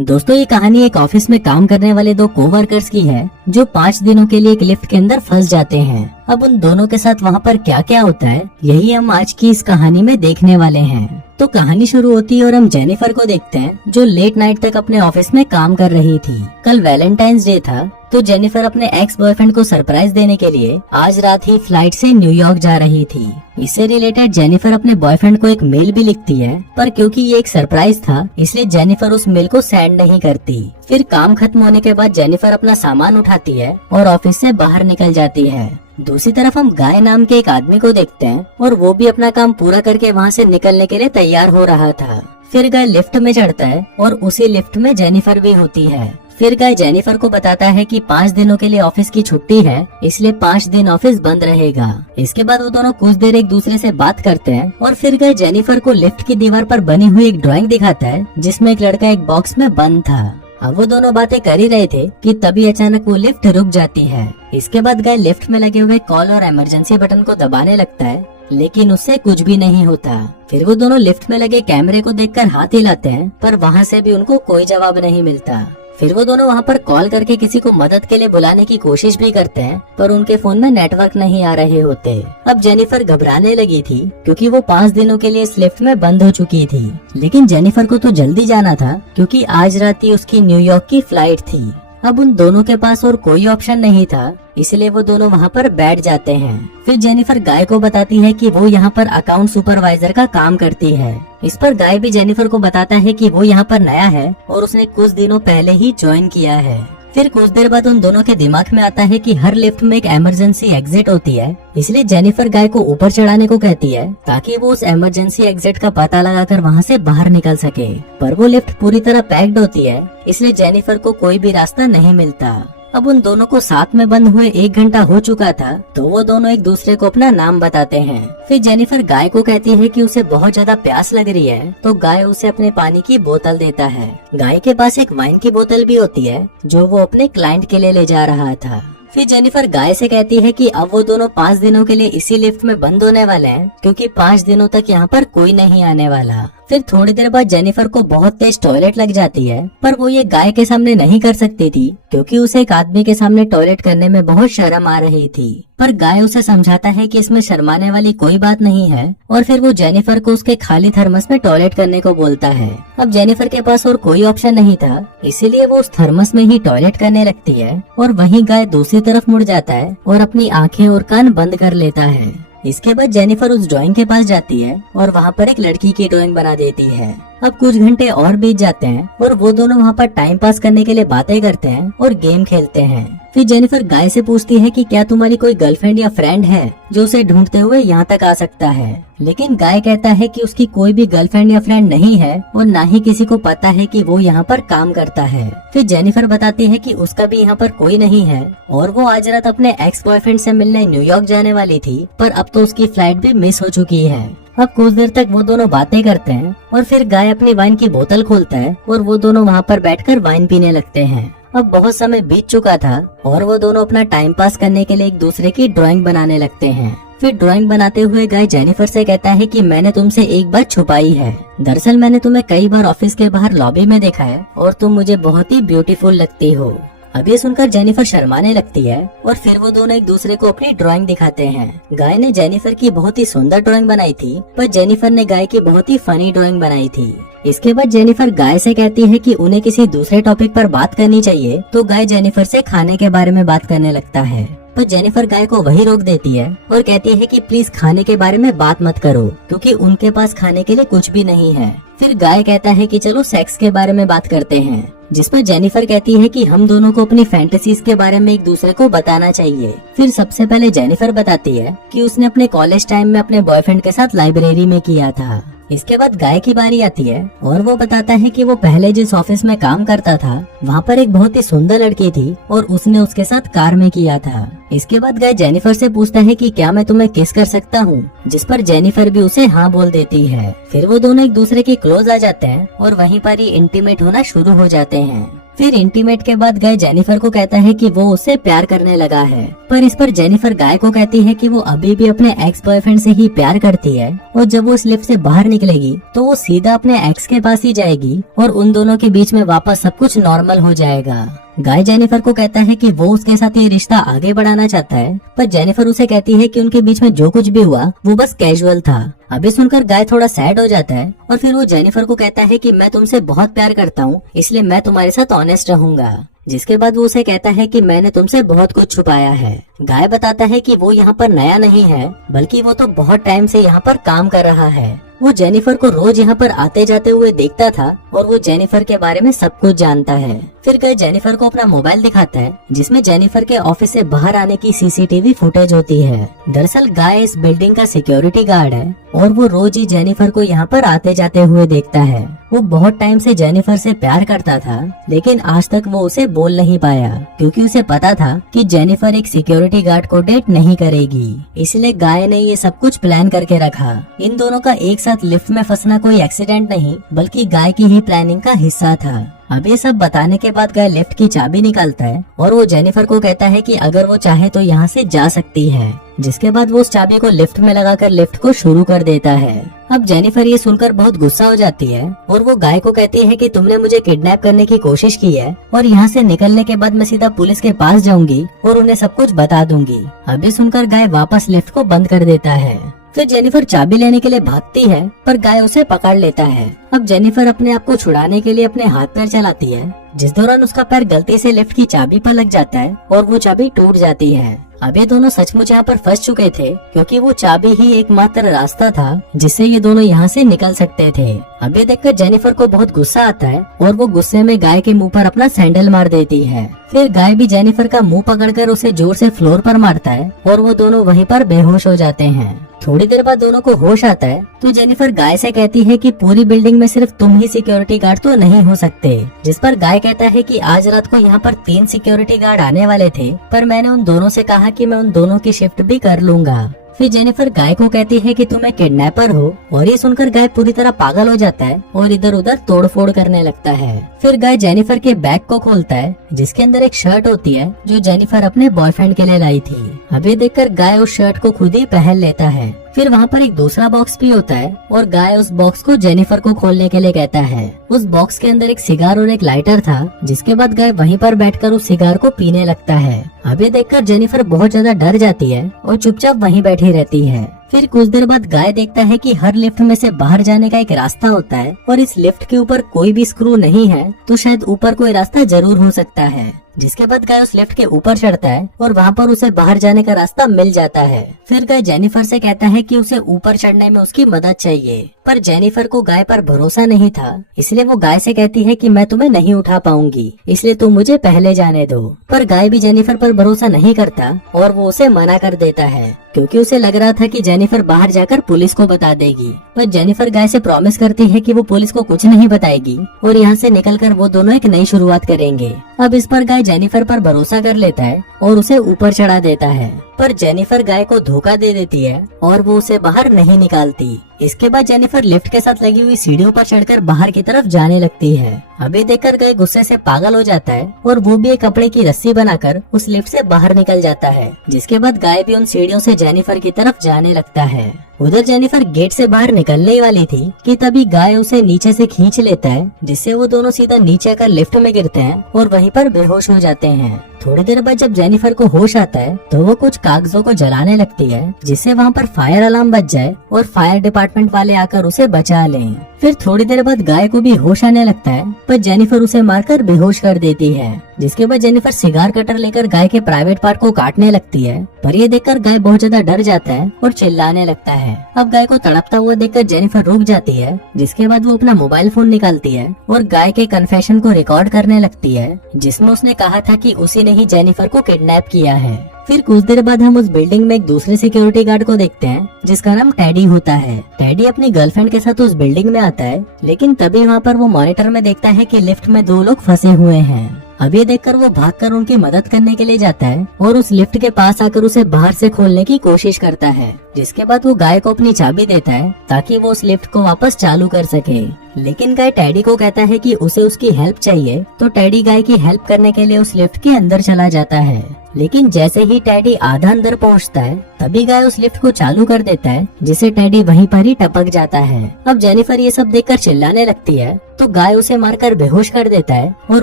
दोस्तों ये कहानी एक ऑफिस में काम करने वाले दो कोवर्कर्स की है जो 5 दिनों के लिए एक लिफ्ट के अंदर फंस जाते हैं। अब उन दोनों के साथ वहाँ पर क्या क्या होता है यही हम आज की इस कहानी में देखने वाले हैं। तो कहानी शुरू होती है और हम जेनिफर को देखते हैं जो लेट नाइट तक अपने ऑफिस में काम कर रही थी। कल वैलेंटाइंस डे था तो जेनिफर अपने एक्स बॉयफ्रेंड को सरप्राइज देने के लिए आज रात ही फ्लाइट से न्यूयॉर्क जा रही थी। इससे रिलेटेड जेनिफर अपने बॉयफ्रेंड को एक मेल भी लिखती है, पर क्योंकि ये एक सरप्राइज था इसलिए जेनिफर उस मेल को सेंड नहीं करती। फिर काम खत्म होने के बाद जेनिफर अपना सामान उठाती है और ऑफिस से बाहर निकल जाती है। दूसरी तरफ हम गाय नाम के एक आदमी को देखते हैं और वो भी अपना काम पूरा करके वहाँ से निकलने के लिए तैयार हो रहा था। फिर गाय लिफ्ट में चढ़ता है और उसी लिफ्ट में जेनिफर भी होती है। फिर गाय जेनिफर को बताता है कि 5 दिनों के लिए ऑफिस की छुट्टी है, इसलिए 5 दिन ऑफिस बंद रहेगा। इसके बाद वो दोनों कुछ देर एक दूसरे से बात करते हैं और फिर गाय जेनिफर को लिफ्ट की दीवार पर बनी हुई एक ड्राइंग दिखाता है जिसमें एक लड़का एक बॉक्स में बंद था। अब वो दोनों बातें कर ही रहे थे कि तभी अचानक वो लिफ्ट रुक जाती है। इसके बाद गाय लिफ्ट में लगे हुए कॉल और इमरजेंसी बटन को दबाने लगता है, लेकिन उससे कुछ भी नहीं होता। फिर वो दोनों लिफ्ट में लगे कैमरे को देखकर हाथ हिलाते हैं, पर वहाँ से भी उनको कोई जवाब नहीं मिलता। फिर वो दोनों वहाँ पर कॉल करके किसी को मदद के लिए बुलाने की कोशिश भी करते हैं, पर उनके फोन में नेटवर्क नहीं आ रहे होते। अब जेनिफर घबराने लगी थी क्योंकि वो 5 दिनों के लिए इस लिफ्ट में बंद हो चुकी थी, लेकिन जेनिफर को तो जल्दी जाना था क्योंकि आज रात ही उसकी न्यूयॉर्क की फ्लाइट थी। अब उन दोनों के पास और कोई ऑप्शन नहीं था, इसलिए वो दोनों वहाँ पर बैठ जाते हैं। फिर जेनिफर गाय को बताती है कि वो यहाँ पर अकाउंट सुपरवाइजर का काम करती है। इस पर गाय भी जेनिफर को बताता है कि वो यहाँ पर नया है और उसने कुछ दिनों पहले ही ज्वाइन किया है। फिर कुछ देर बाद उन दोनों के दिमाग में आता है कि हर लिफ्ट में एक इमरजेंसी एग्जिट होती है, इसलिए जेनिफर गाय को ऊपर चढ़ाने को कहती है ताकि वो उस इमरजेंसी एग्जिट का पता लगाकर वहाँ से बाहर निकल सके। पर वो लिफ्ट पूरी तरह पैक्ड होती है, इसलिए जेनिफर को कोई भी रास्ता नहीं मिलता। अब उन दोनों को साथ में बंद हुए 1 घंटा हो चुका था, तो वो दोनों एक दूसरे को अपना नाम बताते हैं। फिर जेनिफर गाय को कहती है कि उसे बहुत ज्यादा प्यास लग रही है, तो गाय उसे अपने पानी की बोतल देता है। गाय के पास एक वाइन की बोतल भी होती है जो वो अपने क्लाइंट के लिए ले जा रहा था। फिर जेनिफर गाय से कहती है कि अब वो दोनों 5 दिनों के लिए इसी लिफ्ट में बंद होने वाले हैं क्योंकि 5 दिनों तक यहाँ पर कोई नहीं आने वाला। फिर थोड़ी देर बाद जेनिफर को बहुत तेज टॉयलेट लग जाती है, पर वो ये गाय के सामने नहीं कर सकती थी क्योंकि उसे एक आदमी के सामने टॉयलेट करने में बहुत शर्म आ रही थी। पर गाय उसे समझाता है कि इसमें शर्माने वाली कोई बात नहीं है और फिर वो जेनिफर को उसके खाली थर्मस में टॉयलेट करने को बोलता है। अब जेनिफर के पास और कोई ऑप्शन नहीं था, इसीलिए वो उस थर्मस में ही टॉयलेट करने लगती है और वहीं गाय दूसरी तरफ मुड़ जाता है और अपनी आंखें और कान बंद कर लेता है। इसके बाद जेनिफर उस ड्राइंग के पास जाती है और वहाँ पर एक लड़की की ड्राइंग बना देती है। अब कुछ घंटे और बीत जाते हैं और वो दोनों वहाँ पर टाइम पास करने के लिए बातें करते हैं और गेम खेलते हैं। फिर जेनिफर गाय से पूछती है कि क्या तुम्हारी कोई गर्लफ्रेंड या फ्रेंड है जो उसे ढूंढते हुए यहाँ तक आ सकता है, लेकिन गाय कहता है कि उसकी कोई भी गर्लफ्रेंड या फ्रेंड नहीं है और ना ही किसी को पता है कि वो यहाँ पर काम करता है। फिर जेनिफर बताती है कि उसका भी यहाँ पर कोई नहीं है और वो आज रात अपने एक्स बॉयफ्रेंड से मिलने न्यूयॉर्क जाने वाली थी, पर अब तो उसकी फ्लाइट भी मिस हो चुकी है। अब कुछ देर तक वो दोनों बातें करते हैं और फिर गाय अपनी वाइन की बोतल खोलता है और वो दोनों वहाँ पर बैठकर वाइन पीने लगते हैं। अब बहुत समय बीत चुका था और वो दोनों अपना टाइम पास करने के लिए एक दूसरे की ड्राइंग बनाने लगते हैं। फिर ड्राइंग बनाते हुए गाय जेनिफर से कहता है कि मैंने तुमसे एक बात छुपाई है। दरअसल मैंने तुम्हें कई बार ऑफिस के बाहर लॉबी में देखा है और तुम मुझे बहुत ही ब्यूटीफुल लगती हो। अब ये सुनकर जेनिफर शर्माने लगती है और फिर वो दोनों एक दूसरे को अपनी ड्राइंग दिखाते हैं। गाय ने जेनिफर की बहुत ही सुंदर ड्राइंग बनाई थी, पर जेनिफर ने गाय की बहुत ही फनी ड्राइंग बनाई थी। इसके बाद जेनिफर गाय से कहती है कि उन्हें किसी दूसरे टॉपिक पर बात करनी चाहिए, तो गाय जेनिफर से खाने के बारे में बात करने लगता है, पर जेनिफर गाय को वही रोक देती है और कहती है कि प्लीज खाने के बारे में बात मत करो क्योंकि उनके पास खाने के लिए कुछ भी नहीं है। फिर गाय कहता है कि चलो सेक्स के बारे में बात करते हैं, जिस पर जेनिफर कहती है कि हम दोनों को अपनी फैंटेसीज के बारे में एक दूसरे को बताना चाहिए। फिर सबसे पहले जेनिफर बताती है कि उसने अपने कॉलेज टाइम में अपने बॉयफ्रेंड के साथ लाइब्रेरी में किया था। इसके बाद गाय की बारी आती है और वो बताता है कि वो पहले जिस ऑफिस में काम करता था वहाँ पर एक बहुत ही सुंदर लड़की थी और उसने उसके साथ कार में किया था। इसके बाद गाय जेनिफर से पूछता है कि क्या मैं तुम्हें किस कर सकता हूँ, जिस पर जेनिफर भी उसे हाँ बोल देती है। फिर वो दोनों एक दूसरे के क्लोज आ जाते हैं और वहीं पर ही इंटीमेट होना शुरू हो जाते हैं। फिर इंटीमेट के बाद गाय जेनिफर को कहता है कि वो उससे प्यार करने लगा है, पर इस पर जेनिफर गाय को कहती है कि वो अभी भी अपने एक्स बॉयफ्रेंड से ही प्यार करती है और जब वो इस लिफ्ट से बाहर निकलेगी तो वो सीधा अपने एक्स के पास ही जाएगी और उन दोनों के बीच में वापस सब कुछ नॉर्मल हो जाएगा। गाय जेनिफर को कहता है कि वो उसके साथ ये रिश्ता आगे बढ़ाना चाहता है, पर जेनिफर उसे कहती है कि उनके बीच में जो कुछ भी हुआ वो बस कैजुअल था। अभी सुनकर गाय थोड़ा सैड हो जाता है और फिर वो जेनिफर को कहता है कि मैं तुमसे बहुत प्यार करता हूँ, इसलिए मैं तुम्हारे साथ ऑनेस्ट रहूंगा। जिसके बाद वो उसे कहता है कि मैंने तुमसे बहुत कुछ छुपाया है। गाय बताता है कि वो यहाँ पर नया नहीं है, बल्कि वो तो बहुत टाइम से यहाँ पर काम कर रहा है। वो जेनिफर को रोज यहाँ पर आते जाते हुए देखता था और वो जेनिफर के बारे में सब कुछ जानता है। फिर गाय जेनिफर को अपना मोबाइल दिखाता है जिसमें जेनिफर के ऑफिस से बाहर आने की सीसीटीवी फुटेज होती है। दरअसल गाय इस बिल्डिंग का सिक्योरिटी गार्ड है और वो रोज ही जेनिफर को यहाँ पर आते जाते हुए देखता है। वो बहुत टाइम से जेनिफर से प्यार करता था, लेकिन आज तक वो उसे बोल नहीं पाया क्योंकि उसे पता था कि जेनिफर एक सिक्योरिटी गार्ड को डेट नहीं करेगी। इसलिए गाय ने ये सब कुछ प्लान करके रखा। इन दोनों का एक साथ लिफ्ट में फंसना कोई एक्सीडेंट नहीं, बल्कि गाय की ही प्लानिंग का हिस्सा था। अब ये सब बताने के बाद गाय लिफ्ट की चाबी निकालता है और वो जेनिफर को कहता है कि अगर वो चाहे तो यहाँ से जा सकती है। जिसके बाद वो उस चाबी को लिफ्ट में लगाकर लिफ्ट को शुरू कर देता है। अब जेनिफर ये सुनकर बहुत गुस्सा हो जाती है और वो गाय को कहती है कि तुमने मुझे किडनैप करने की कोशिश की है और यहाँ से निकलने के बाद मैं सीधा पुलिस के पास जाऊंगी और उन्हें सब कुछ बता दूंगी। अभी सुनकर गाय वापस लिफ्ट को बंद कर देता है। फिर जेनिफर चाबी लेने के लिए भागती है, पर गाय उसे पकड़ लेता है। अब जेनिफर अपने आप को छुड़ाने के लिए अपने हाथ पैर चलाती है, जिस दौरान उसका पैर गलती से लिफ्ट की चाबी पर लग जाता है और वो चाबी टूट जाती है। अब ये दोनों सचमुच यहाँ पर फंस चुके थे क्योंकि वो चाबी ही एकमात्र रास्ता था जिससे ये दोनों यहाँ से निकल सकते थे। अब ये देखकर जेनिफर को बहुत गुस्सा आता है और वो गुस्से में गाय के मुंह पर अपना सैंडल मार देती है। फिर गाय भी जेनिफर का मुंह पकड़कर उसे जोर से फ्लोर पर मारता है और वो दोनों वहीं पर बेहोश हो जाते हैं। थोड़ी देर बाद दोनों को होश आता है तो जेनिफर गाय से कहती है कि पूरी बिल्डिंग में सिर्फ तुम ही सिक्योरिटी गार्ड तो नहीं हो सकते। जिस पर गाय कहता है कि आज रात को यहाँ पर 3 सिक्योरिटी गार्ड आने वाले थे, पर मैंने उन दोनों से कहा कि मैं उन दोनों की शिफ्ट भी कर लूंगा। फिर जेनिफर गाय को कहती है कि तुम एक किडनैपर हो और ये सुनकर गाय पूरी तरह पागल हो जाता है और इधर उधर तोड़फोड़ करने लगता है। फिर गाय जेनिफर के बैग को खोलता है जिसके अंदर एक शर्ट होती है जो जेनिफर अपने बॉयफ्रेंड के लिए लाई थी। अब ये देखकर गाय उस शर्ट को खुद ही पहन लेता है। फिर वहाँ पर एक दूसरा बॉक्स भी होता है और गाय उस बॉक्स को जेनिफर को खोलने के लिए कहता है। उस बॉक्स के अंदर एक सिगार और एक लाइटर था, जिसके बाद गाय वहीं पर बैठकर उस सिगार को पीने लगता है। अब ये देखकर जेनिफर बहुत ज्यादा डर जाती है और चुपचाप वहीं बैठी रहती है। फिर कुछ देर बाद गाय देखता है कि हर लिफ्ट में से बाहर जाने का एक रास्ता होता है और इस लिफ्ट के ऊपर कोई भी स्क्रू नहीं है, तो शायद ऊपर कोई रास्ता जरूर हो सकता है। जिसके बाद गाय उस लिफ्ट के ऊपर चढ़ता है और वहाँ पर उसे बाहर जाने का रास्ता मिल जाता है। फिर गाय जेनिफर से कहता है कि उसे ऊपर चढ़ने में उसकी मदद चाहिए, पर जेनिफर को गाय पर भरोसा नहीं था, इसलिए वो गाय से कहती है कि मैं तुम्हें नहीं उठा पाऊंगी, इसलिए तुम मुझे पहले जाने दो। पर गाय भी जेनिफर पर भरोसा नहीं करता और वो उसे मना कर देता है क्योंकि उसे लग रहा था कि जेनिफर बाहर जाकर पुलिस को बता देगी। पर जेनिफर गाय से प्रॉमिस करती है कि वो पुलिस को कुछ नहीं बताएगी और यहाँ से निकलकर वो दोनों एक नई शुरुआत करेंगे। अब इस पर गाय जेनिफर पर भरोसा कर लेता है और उसे ऊपर चढ़ा देता है, पर जेनिफर गाय को धोखा दे देती है और वो उसे बाहर नहीं निकालती। इसके बाद जेनिफर लिफ्ट के साथ लगी हुई सीढ़ियों पर चढ़कर बाहर की तरफ जाने लगती है। अभी देखकर गाय गुस्से से पागल हो जाता है और वो भी एक कपड़े की रस्सी बनाकर उस लिफ्ट से बाहर निकल जाता है। जिसके बाद गाय भी उन सीढ़ियों से जेनिफर की तरफ जाने लगता है। उधर जेनिफर गेट से बाहर निकलने वाली थी कि तभी गाय उसे नीचे से खींच लेता है, जिससे वो दोनों सीधा नीचे आकर लिफ्ट में गिरते हैं और वहीं पर बेहोश हो जाते हैं। थोड़ी देर बाद जब जेनिफर को होश आता है तो वो कुछ कागजों को जलाने लगती है, जिससे वहाँ पर फायर अलार्म बज जाए और फायर डिपार्टमेंट वाले आकर उसे बचा लें। फिर थोड़ी देर बाद गाय को भी होश आने लगता है, पर जेनिफर उसे मारकर बेहोश कर देती है। जिसके बाद जेनिफर सिगार कटर लेकर गाय के प्राइवेट पार्ट को काटने लगती है, पर ये देखकर गाय बहुत ज्यादा डर जाता है और चिल्लाने लगता है। अब गाय को तड़पता हुआ देखकर जेनिफर रुक जाती है, जिसके बाद वो अपना मोबाइल फोन निकालती है और गाय के कन्फेशन को रिकॉर्ड करने लगती है, जिसमें उसने कहा था कि उसी ने ही जेनिफर को किडनैप किया है। फिर कुछ देर बाद हम उस बिल्डिंग में एक दूसरे सिक्योरिटी गार्ड को देखते हैं जिसका नाम टेडी होता है। टेडी अपनी गर्लफ्रेंड के साथ उस बिल्डिंग में आता है, लेकिन तभी वहाँ पर वो मॉनिटर में देखता है कि लिफ्ट में 2 लोग फंसे हुए हैं। अब ये देखकर वो भागकर उनकी मदद करने के लिए जाता है और उस लिफ्ट के पास आकर उसे बाहर से खोलने की कोशिश करता है, जिसके बाद वो गाय को अपनी चाबी देता है ताकि वो उस लिफ्ट को वापस चालू कर सके। लेकिन गाय टेडी को कहता है कि उसे उसकी हेल्प चाहिए, तो टेडी गाय की हेल्प करने के लिए उस लिफ्ट के अंदर चला जाता है। लेकिन जैसे ही टेडी आधा अंदर पहुंचता है तभी गाय उस लिफ्ट को चालू कर देता है, जिसे टेडी वहीं पर ही टपक जाता है। अब जेनिफर ये सब देखकर चिल्लाने लगती है, तो गाय उसे मारकर बेहोश कर देता है और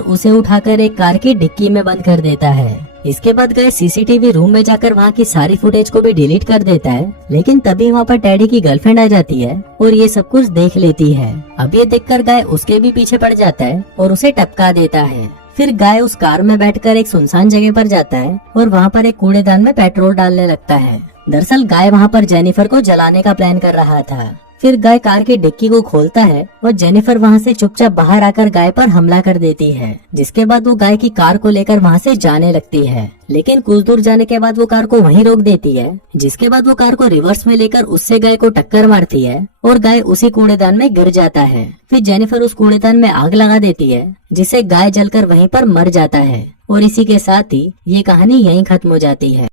उसे उठाकर एक कार की डिक्की में बंद कर देता है। इसके बाद गाय सीसीटीवी रूम में जाकर वहाँ की सारी फुटेज को भी डिलीट कर देता है। लेकिन तभी वहाँ पर टेडी की गर्लफ्रेंड आ जाती है और ये सब कुछ देख लेती है। अब ये देखकर गाय उसके भी पीछे पड़ जाता है और उसे टपका देता है। फिर गाय उस कार में बैठकर एक सुनसान जगह पर जाता है और वहाँ पर एक कूड़ेदान में पेट्रोल डालने लगता है। दरअसल गाय वहाँ पर जेनिफर को जलाने का प्लान कर रहा था। फिर गाय कार की डिक्की को खोलता है और जेनिफर वहाँ से चुपचाप बाहर आकर गाय पर हमला कर देती है, जिसके बाद वो गाय की कार को लेकर वहाँ से जाने लगती है। लेकिन कुछ दूर जाने के बाद वो कार को वहीं रोक देती है, जिसके बाद वो कार को रिवर्स में लेकर उससे गाय को टक्कर मारती है और गाय उसी कूड़ेदान में गिर जाता है। फिर जेनिफर उस कूड़ेदान में आग लगा देती है, जिससे गाय जलकर वहीं पर मर जाता है। और इसी के साथ ही ये कहानी यहीं खत्म हो जाती है।